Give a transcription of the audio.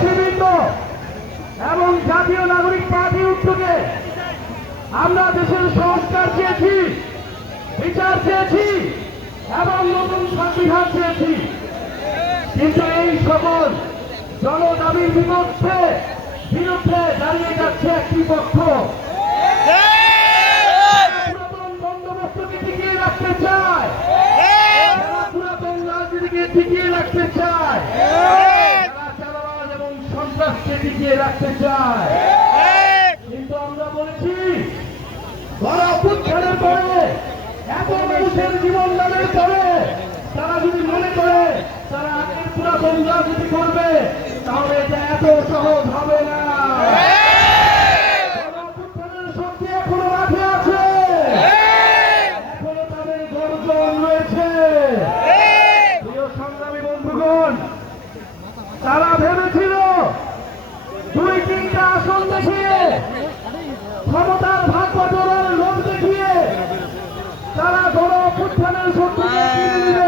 নেতৃবৃন্দ এবং জাতীয় নাগরিক পার্টি উদ্যোগে আমরা দেশের সংস্কার চেয়েছি, বিচার চেয়েছি এবং নতুন সংবিধান চেয়েছি। কিন্তু এই সকল জনদাবির বিপক্ষে, বিরুদ্ধে দাঁড়িয়ে যাচ্ছে একটি পক্ষ। টিকিয়ে রাখতে চায়। টিকিয়ে রাখতে চায়। কিন্তু আমরা বলেছি গণ অভ্যুত্থানের পরে, এত মানুষের জীবন দানের পরে, তারা যদি মনে করে, তারা আগের পুরাতন রাজনীতি করবে, তাহলে এটা এত সহজ হবে না। গণ অভ্যুত্থানের 아...